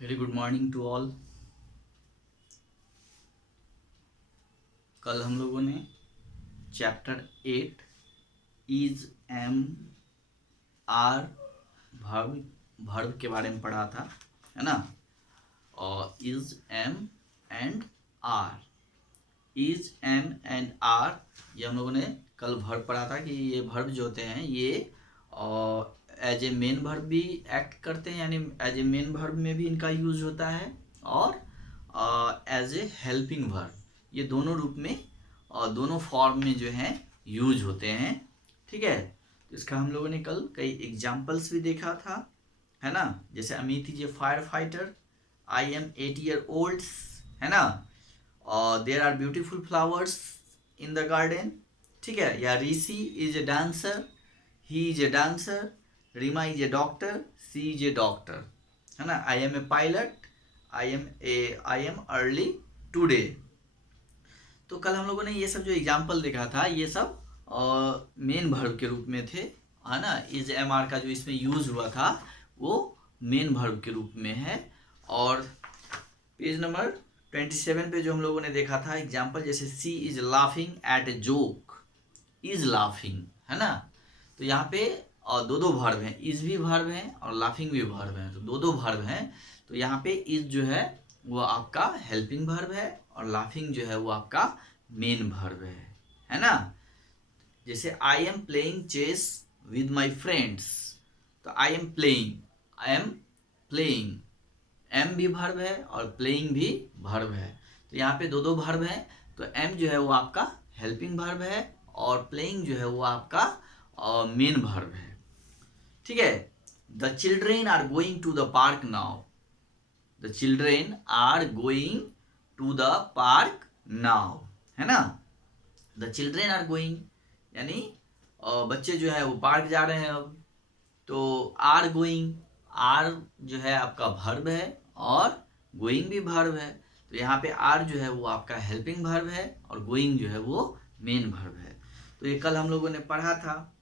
Very good morning to all. कल हम लोगों ने chapter 8 is am are verb के बारे में पढ़ा था, है ना। और is am and are, is am and are, ये हम लोगों ने कल वर्ब पढ़ा था कि ये वर्ब जो होते हैं ये एज ए मेन वर्ब भी एक्ट करते हैं, यानी एज ए मेन वर्ब में भी इनका यूज होता है और एज ए हेल्पिंग वर्ब, ये दोनों रूप में और दोनों फॉर्म में जो है यूज होते हैं। ठीक है, तो इसका हम लोगों ने कल कई एग्जाम्पल्स भी देखा था, है ना। जैसे Amit is a fire fighter, I am 8 year old, है ना। और there are beautiful flowers in the garden, ठीक है। या Rishi is a dancer, he is a dancer, Reema is a doctor, she is a doctor, है ना। I am a pilot, I am early today. तो कल हम लोगों ने ये सब जो एग्जाम्पल देखा था ये सब मेन वर्ब के रूप में थे, है ना। इज एम आर का जो इसमें यूज हुआ था वो मेन वर्ब के रूप में है। और पेज नंबर 27 पे जो हम लोगों ने देखा था एग्जाम्पल, जैसे she is laughing at a joke, is laughing, है ना। तो यहाँ पे दो दो वर्ब हैं, इज भी वर्ब है और लाफिंग भी वर्ब है, तो दो दो वर्ब हैं। तो यहाँ पे इज जो है वो आपका हेल्पिंग वर्ब है और लाफिंग जो है वो आपका मेन वर्ब है ना। जैसे I am playing chess with my friends, तो आई एम प्लेइंग, एम भी वर्ब है और प्लेइंग भी वर्ब है, तो यहाँ पे दो दो वर्ब है। तो एम जो है वो आपका हेल्पिंग वर्ब है और प्लेइंग जो है वो आपका मेन वर्ब है, ठीक है। The children are going to the park now, the children are going to the park now, है ना। द चिल्ड्रेन आर गोइंग यानी बच्चे जो है वो पार्क जा रहे हैं अब। तो आर गोइंग, आर जो है आपका वर्ब है और गोइंग भी वर्ब है, तो यहाँ पे आर जो है वो आपका हेल्पिंग वर्ब है और गोइंग जो है वो मेन वर्ब है। तो ये कल हम लोगों ने पढ़ा था।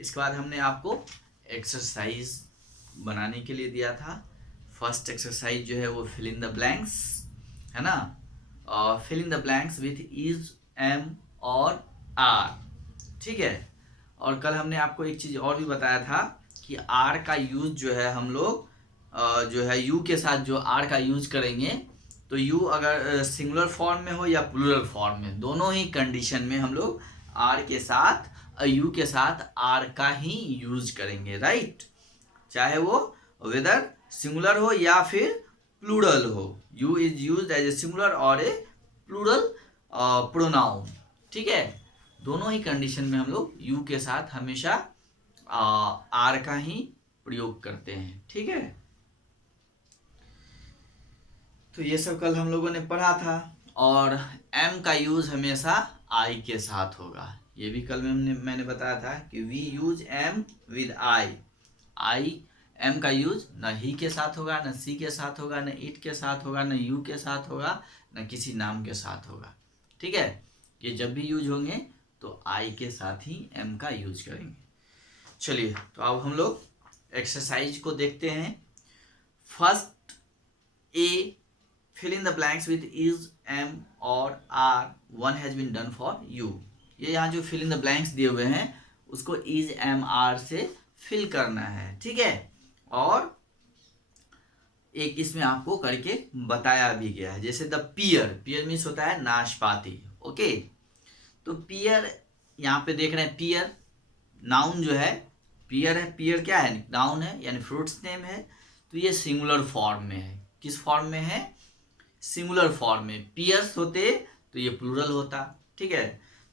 इसके बाद हमने आपको एक्सरसाइज बनाने के लिए दिया था। फर्स्ट एक्सरसाइज जो है वो फिल इन द ब्लैंक्स, है ना। Fill in the blanks with is, am और आर, ठीक है। और कल हमने आपको एक चीज़ और भी बताया था कि आर का यूज जो है हम लोग जो है यू के साथ जो आर का यूज करेंगे, तो यू अगर सिंगुलर फॉर्म में हो या प्लूरल फॉर्म में, दोनों ही कंडीशन में हम लोग आर के साथ यू के साथ आर का ही यूज करेंगे, राइट। चाहे वो वेदर सिंगुलर हो या फिर प्लूरल हो, you is used as a singular और ए प्लूरल प्रोनाउन, ठीक है। दोनों ही कंडीशन में हम लोग यू के साथ हमेशा आर का ही प्रयोग करते हैं, ठीक है। तो ये सब कल हम लोगों ने पढ़ा था। और एम का यूज हमेशा आई के साथ होगा, ये भी कल मैंने बताया था कि we use am with I am का यूज न ही के साथ होगा, न सी के साथ होगा, न इट के साथ होगा, न यू के साथ होगा, न किसी नाम के साथ होगा, ठीक है। ये जब भी यूज होंगे तो आई के साथ ही एम का यूज करेंगे। चलिए, तो अब हम लोग एक्सरसाइज को देखते हैं। First A, fill in the blanks with is, am और are, one has been done for you. ये यहाँ जो फिल इन द ब्लैंक्स दिए हुए हैं उसको इज, एम, आर से फिल करना है, ठीक है। और एक इसमें आपको करके बताया भी गया है, जैसे द पियर, पियर मीन्स होता है नाशपाती, ओके। तो पियर यहाँ पे देख रहे हैं, पियर नाउन जो है, पियर है, पियर क्या है, नाउन है यानी फ्रूट्स नेम है। तो ये सिंगुलर फॉर्म में है, किस फॉर्म में है, सिंगुलर फॉर्म में। पियर्स होते तो ये प्लूरल होता, ठीक है।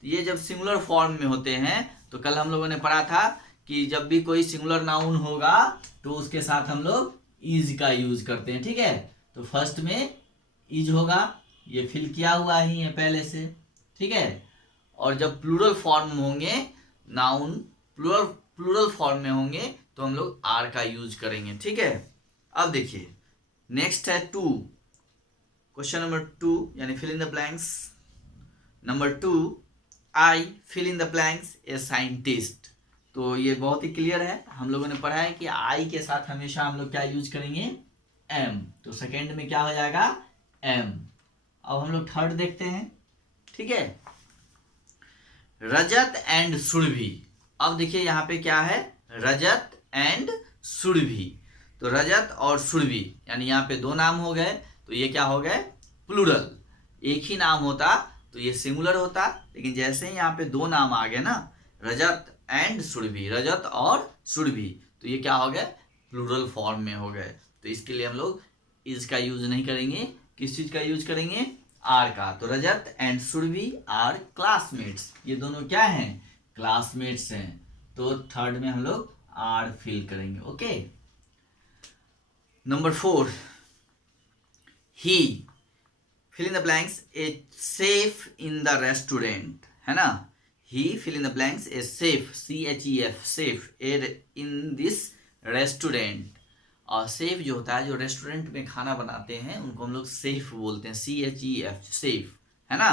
तो ये जब सिंगुलर फॉर्म में होते हैं तो कल हम लोगों ने पढ़ा था कि जब भी कोई सिंगुलर नाउन होगा तो उसके साथ हम लोग इज का यूज करते हैं, ठीक है। तो फर्स्ट में इज होगा, ये फिल किया हुआ ही है पहले से, ठीक है। और जब प्लूरल फॉर्म में होंगे नाउन, प्लूरल फॉर्म में होंगे तो हम लोग आर का यूज करेंगे, ठीक है। अब देखिए नेक्स्ट है 2, क्वेश्चन नंबर 2 यानी fill in the blanks. Number 2, I fill in the blanks a scientist. तो ये बहुत ही क्लियर है, हम लोगों ने पढ़ा है कि आई के साथ हमेशा हम लोग क्या यूज करेंगे, एम, तो सेकेंड में क्या हो जाएगा एम। अब हम लोग थर्ड देखते हैं, ठीक है। रजत एंड सुरभि। अब देखिए यहाँ पे क्या है, रजत एंड सुरभि। तो रजत और सुरभि यानी यहाँ पे दो नाम हो गए, तो ये क्या हो गए प्लूरल। एक ही नाम होता तो ये सिंगुलर होता, लेकिन जैसे ही यहाँ पे दो नाम आ गए ना, रजत एंड सुरभि, रजत और सुरभि, तो ये क्या हो गए प्लूरल फॉर्म में हो गए। तो इसके लिए हम लोग इज का यूज नहीं करेंगे, किस चीज का यूज करेंगे, आर का। तो रजत एंड सुरभि आर क्लासमेट्स, ये दोनों क्या हैं क्लासमेट्स हैं। तो थर्ड में हम लोग आर फिल करेंगे। Okay, number 4, he fill in the blanks a chef in the restaurant, है ना। He fill in the blanks a chef, CHEF chef, a in this restaurant. और सेफ जो होता है, जो रेस्टोरेंट में खाना बनाते हैं उनको हम लोग सेफ बोलते हैं, CHEF सेफ, है ना।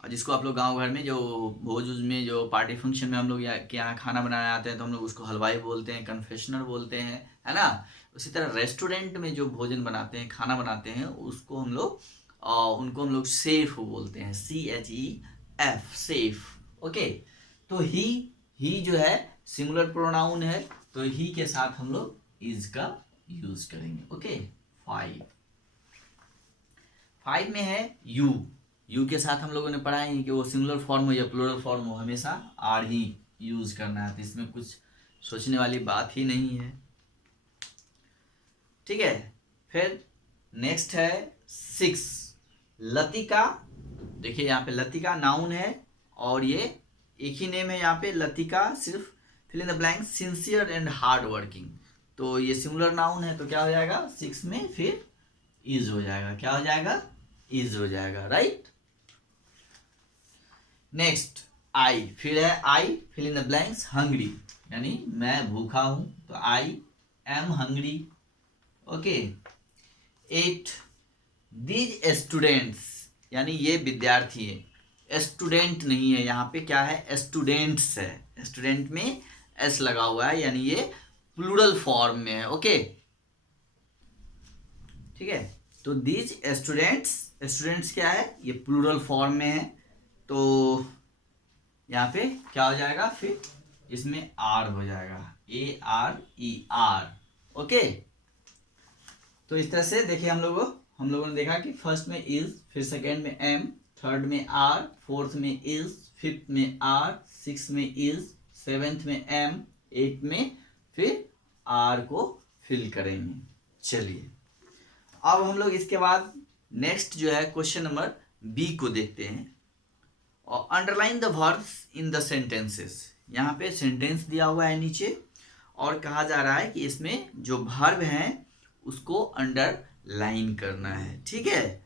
और जिसको आप लोग गांव घर में जो भोज में जो पार्टी फंक्शन में हम लोग के यहाँ खाना बनाने आते हैं तो हम लोग उसको हलवाई बोलते हैं, कन्फेशनर बोलते हैं, है ना। उसी तरह रेस्टोरेंट में जो भोजन बनाते हैं, खाना बनाते हैं, उसको हम लोग उनको हम लोग सेफ बोलते हैं, CHEF सेफ। ओके, तो ही जो है सिंगुलर प्रोनाउन है, तो ही के साथ हम लोग इज का यूज करेंगे। ओके, 5 में है यू के साथ हम लोगों ने पढ़ा है कि वो सिंगुलर फॉर्म हो या प्लूरल फॉर्म हो, हमेशा आर ही यूज करना है, तो इसमें कुछ सोचने वाली बात ही नहीं है, ठीक है। फिर नेक्स्ट है 6, लतिका। देखिए यहाँ पे लतिका नाउन है और ये एक ही नेम है यहाँ पे लतिका, सिर्फ fill in the blank sincere and hard working. तो ये सिंगुलर नाउन है, तो क्या हो जाएगा 6 में फिर इज हो जाएगा, क्या हो जाएगा इज हो जाएगा, राइट। नेक्स्ट आई, फिर है I fill in the blanks hungry, यानी मैं भूखा हूं, तो I am hungry. Okay, 8, these students, यानी ये विद्यार्थी है, स्टूडेंट नहीं है, यहाँ पे क्या है स्टूडेंट्स है, स्टूडेंट में एस लगा हुआ है, यानी ये प्लूरल फॉर्म में है। ओके, ठीक है। तो दीज स्टूडेंट्स, स्टूडेंट्स क्या है ये प्लूरल फॉर्म में है, तो यहाँ पे क्या हो जाएगा फिर इसमें आर हो जाएगा, ARER। ओके, तो इस तरह से देखिए हम लोगों ने देखा कि फर्स्ट में इज, फिर सेकेंड में एम, थर्ड में आर, फोर्थ में इज, फिफ्थ में आर, सिक्स में इज, सेवेंथ में एम, 8 में फिर आर को फिल करेंगे। चलिए अब हम लोग इसके बाद नेक्स्ट जो है क्वेश्चन नंबर बी को देखते हैं। और underline the verbs in the sentences, यहाँ पे सेंटेंस दिया हुआ है नीचे और कहा जा रहा है कि इसमें जो वर्ब हैं उसको अंडरलाइन करना है, ठीक है।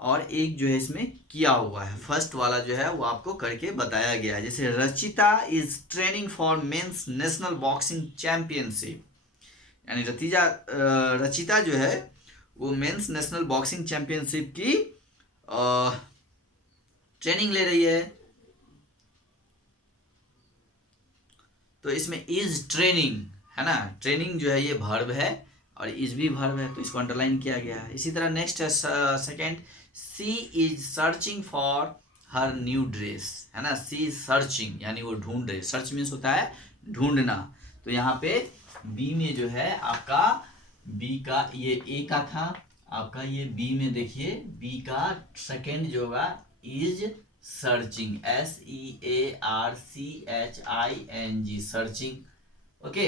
और एक जो है इसमें किया हुआ है, फर्स्ट वाला जो है वो आपको करके बताया गया है। जैसे Rachita is training for mains national boxing championship, यानी रचिता जो है वो मेंस नेशनल बॉक्सिंग चैंपियनशिप की ट्रेनिंग ले रही है। तो इसमें इज ट्रेनिंग है ना, ट्रेनिंग जो है ये वर्ब है और इज भी वर्ब है, तो इसको अंडरलाइन किया गया है। इसी तरह नेक्स्ट है second, she is searching for her new dress, है ना। सी इज सर्चिंग यानी वो ढूंढ रहे, सर्च मीन्स होता है ढूंढना। तो यहाँ पे बी में जो है आपका बी का ये ए का था, आपका ये बी में देखिए बी का सेकेंड जो होगा is searching, SEARCHING searching. Okay,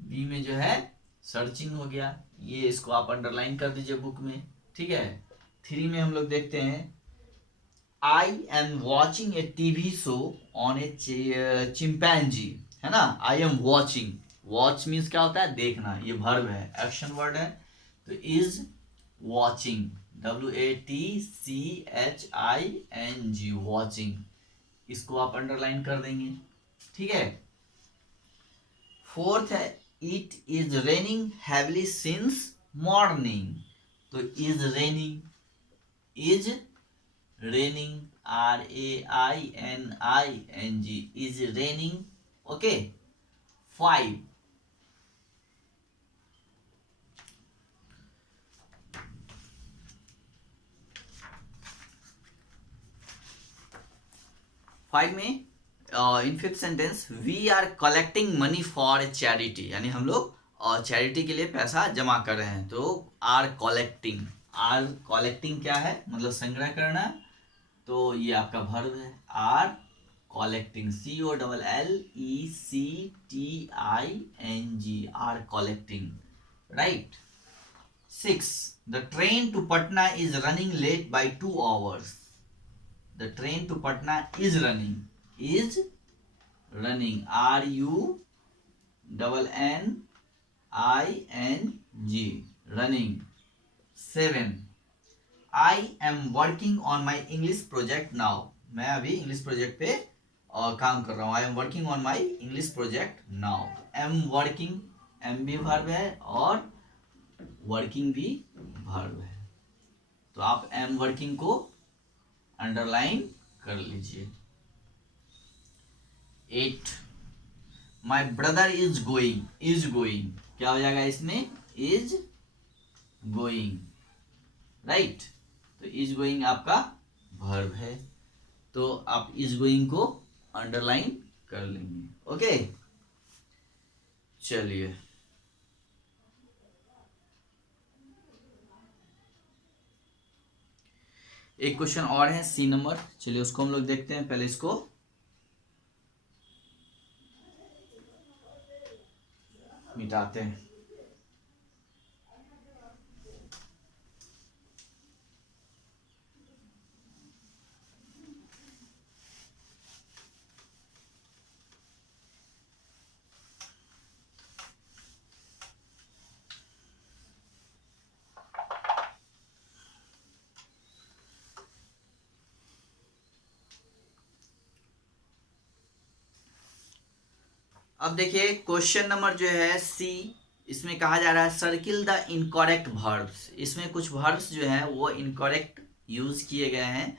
B में जो है सर्चिंग हो गया, ये इसको आप अंडरलाइन कर दीजिए बुक में, ठीक है। 3 में हम लोग देखते हैं, I am watching A TV show on A chimpanzee, है ना। I am watching, watch means क्या होता है देखना, ये वर्ब है, एक्शन वर्ड है। तो इज वॉचिंग, WATCHING वॉचिंग, इसको आप अंडरलाइन कर देंगे, ठीक है। फोर्थ है, it is raining heavily since morning. तो is raining RAINING is raining. Okay, 5 five में in fifth sentence we are collecting money for charity, यानी हम लोग चैरिटी के लिए पैसा जमा कर रहे हैं। तो आर कलेक्टिंग क्या है, मतलब संग्रह करना, तो ये आपका वर्ब है। Are collecting, COLLECTING, are collecting, right. 6, the train to Patna is running late by 2 hours। The train to Patna is running, RUNNING, running. 7, I am working on my English project now. मैं अभी इंग्लिश प्रोजेक्ट पे काम कर रहा हूँ। I am working on my English project now. Am working, am भी verb है और वर्किंग भी वर्ब है, तो आप एम वर्किंग को अंडरलाइन कर लीजिए। 8, माई ब्रदर इज गोइंग, क्या हो जाएगा इसमें, इज गोइंग, राइट। तो इज गोइंग आपका वर्ब है, तो आप इज गोइंग को अंडरलाइन कर लेंगे। ओके, चलिए एक क्वेश्चन और है सी नंबर, चलिए उसको हम लोग देखते हैं। पहले इसको मिटाते हैं। अब देखिए क्वेश्चन नंबर जो है सी, इसमें कहा जा रहा है सर्किल द इनकरेक्ट वर्ब्स। इसमें कुछ वर्ब्स जो है वो इनकरेक्ट यूज किए गए हैं,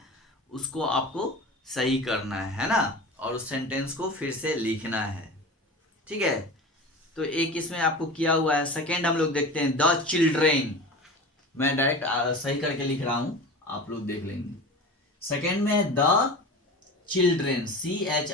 उसको आपको सही करना है ना, और उस सेंटेंस को फिर से लिखना है, ठीक है। तो एक इसमें आपको किया हुआ है। सेकेंड हम लोग देखते हैं, द चिल्ड्रेन। मैं डायरेक्ट सही करके लिख रहा हूं, आप लोग देख लेंगे। सेकेंड में the children, CHILDREN,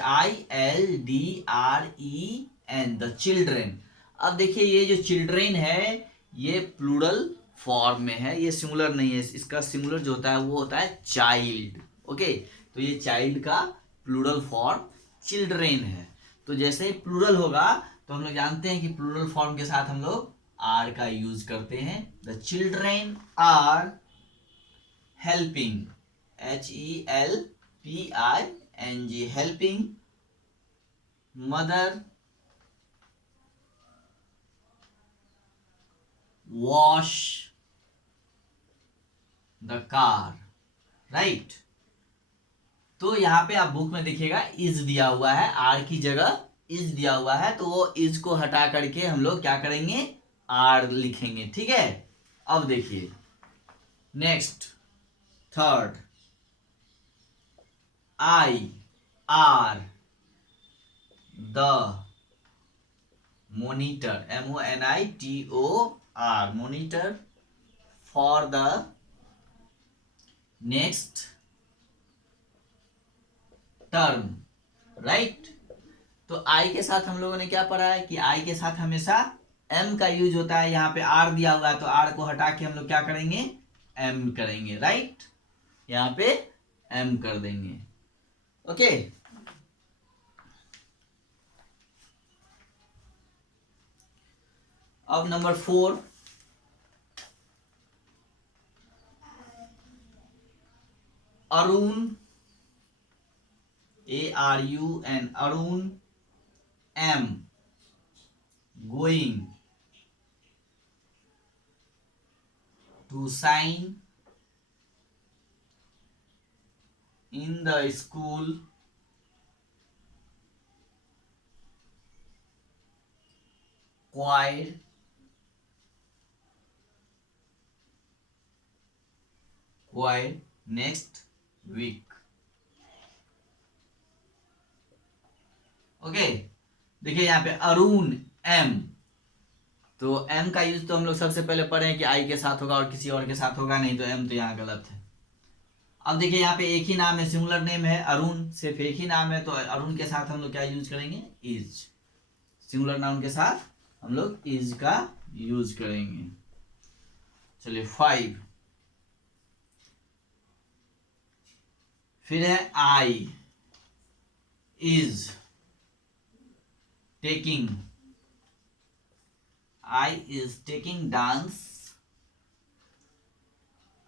the children. अब देखिए ये जो चिल्ड्रेन है ये प्लूरल फॉर्म में है, ये सिंगुलर नहीं है। इसका सिंगुलर जो होता है वो होता है चाइल्ड। ओके, तो ये चाइल्ड का प्लूरल फॉर्म चिल्ड्रेन है। तो जैसे ही प्लूरल होगा तो हम लोग जानते हैं कि प्लूरल फॉर्म के साथ हम लोग आर का यूज करते हैं। The children are helping, HELPING, helping mother wash the car, right. तो यहां पे आप बुक में देखिएगा इज दिया हुआ है, आर की जगह इज दिया हुआ है, तो वो इज को हटा करके हम लोग क्या करेंगे, आर लिखेंगे, ठीक है। अब देखिए next, third, I R the monitor, MONITOR, monitor for the next term, right. तो आई के साथ हम लोगों ने क्या पढ़ा है कि आई के साथ हमेशा एम का यूज होता है। यहाँ पे आर दिया हुआ है तो आर को हटा के हम लोग क्या करेंगे, एम करेंगे, राइट। यहाँ पे एम कर देंगे, ओके। अब number 4, Arun, ARUN, Arun am going to sign in the school choir next week, okay. देखिए यहाँ पे अरुण एम, तो एम का यूज तो हम लोग सबसे पहले पढ़े हैं कि आई के साथ होगा और किसी और के साथ होगा नहीं, तो एम तो यहाँ गलत है। अब देखिए यहाँ पे एक ही नाम है, सिंगुलर नेम है अरुण, सिर्फ एक ही नाम है, तो अरुण के साथ हम लोग क्या यूज करेंगे, इज। सिंगुलर नाउन के साथ हम लोग इज का यूज करेंगे। चलिए 5, फिर है I is taking, I is taking dance,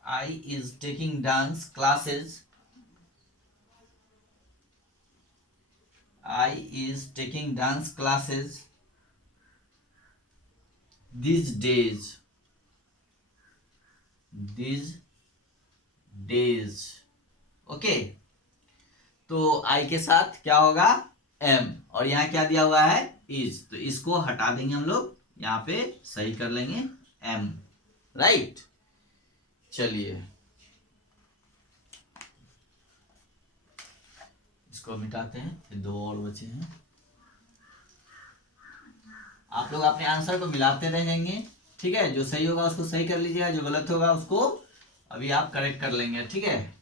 I is taking dance classes, I is taking dance classes these days, these days। Okay, तो I के साथ क्या होगा, M, और यहाँ क्या दिया हुआ है, is, तो इसको हटा देंगे हम लोग, यहाँ पे सही कर लेंगे M, राइट। चलिए इसको मिटाते हैं, फिर 2 और बचे हैं। आप लोग अपने आंसर को मिलाते रहेंगे, ठीक है, जो सही होगा उसको सही कर लीजिएगा, जो गलत होगा उसको अभी आप करेक्ट कर लेंगे, ठीक है।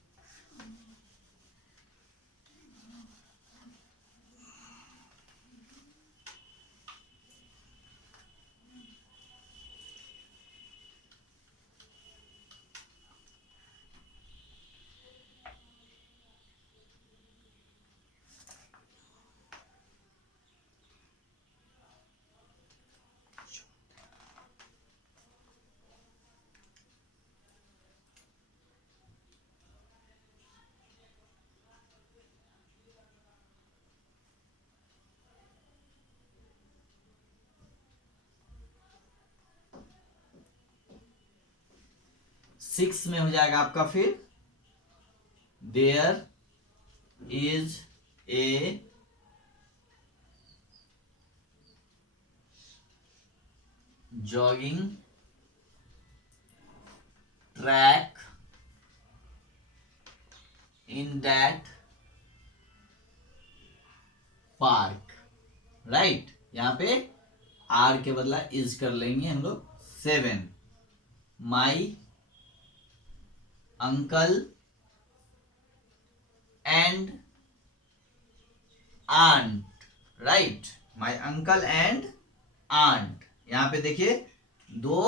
सिक्स में हो जाएगा आपका फिर, there is a jogging track in that park, right. यहाँ पे आर के बदला इज कर लेंगे हम लोग। 7, my uncle and aunt, right, my uncle and aunt. यहाँ पे देखिए 2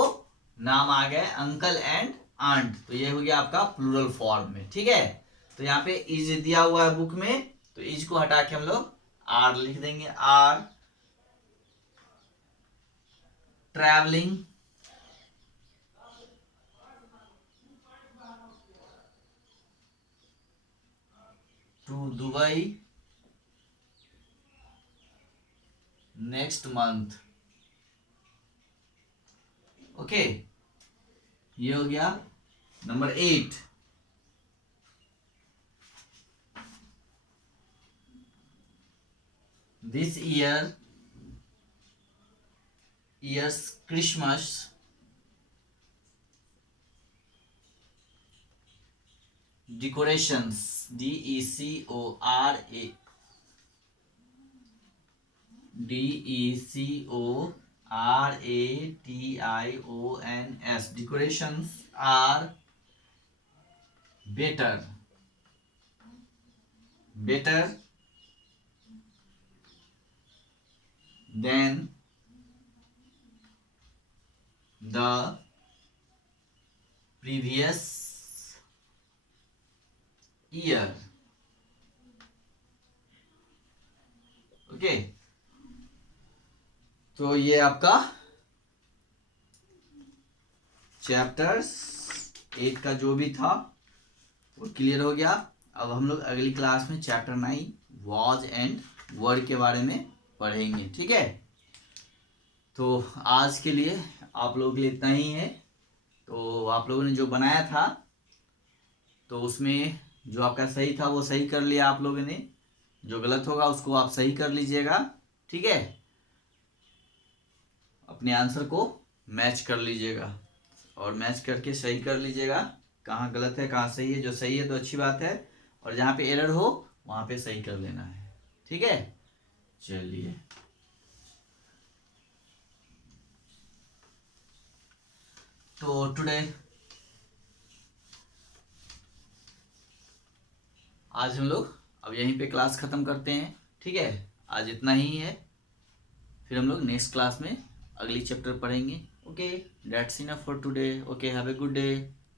नाम आ गए, अंकल एंड आंट, तो ये हो गया आपका प्लूरल फॉर्म में, ठीक है। तो यहाँ पे इज दिया हुआ है बुक में, तो इज को हटा के हम लोग आर लिख देंगे, are travelling to Dubai next month, okay. ये हो गया number 8। This year's Christmas decorations, decorations, decorations are better than the previous year, okay. तो ये आपका चैप्टर्स 8 का जो भी था वो क्लियर हो गया। अब हम लोग अगली क्लास में चैप्टर 9 वॉज एंड वर्ड के बारे में पढ़ेंगे, ठीक है। तो आज के लिए आप लोगों के लिए इतना ही है। तो आप लोगों ने जो बनाया था तो उसमें जो आपका सही था वो सही कर लिया आप लोगों ने, जो गलत होगा उसको आप सही कर लीजिएगा, ठीक है। अपने आंसर को मैच कर लीजिएगा और मैच करके सही कर लीजिएगा, कहाँ गलत है कहाँ सही है। जो सही है तो अच्छी बात है, और जहाँ पे एरर हो वहाँ पे सही कर लेना है, ठीक है। चलिए तो टुडे आज हम लोग अब यहीं पे क्लास ख़त्म करते हैं, ठीक है। आज इतना ही है, फिर हम लोग नेक्स्ट क्लास में अगली चैप्टर पढ़ेंगे। Okay, that's enough for today. Okay, have a good day.